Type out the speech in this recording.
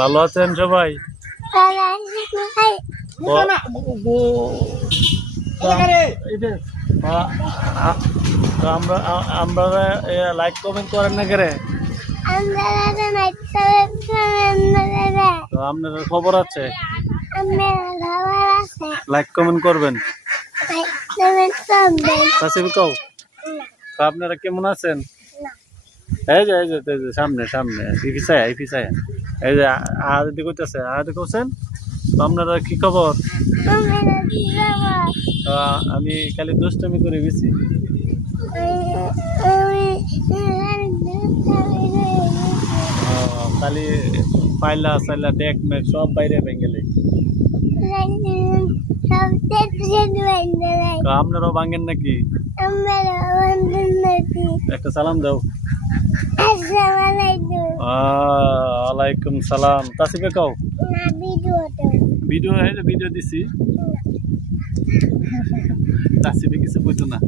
ভালো আছেন সবাই? আমরা আমরা লাইক কমেন্ট করেন না করে তো আপনার খবর আছে, লাইক কমেন্ট করবেন। আপনারা কেমন আছেন? এই যে সামনে সামনে পিছায় এই যে আদি কইতেছে আদি কইছেন। আপনারা কি খবর? আমি খালি দুষ্টামি করে গেছি। খালি পাইলা সাইলা দেখ মেঘ সব বাইরে ভেঙে আপনারাও ভাঙেন নাকি? একটা সালাম দাও। ওয়ালাইকুম সালাম। তাসিফে কাও ভিডিও ভিডিও দিছি। তাসিফে কিছু কইতো না।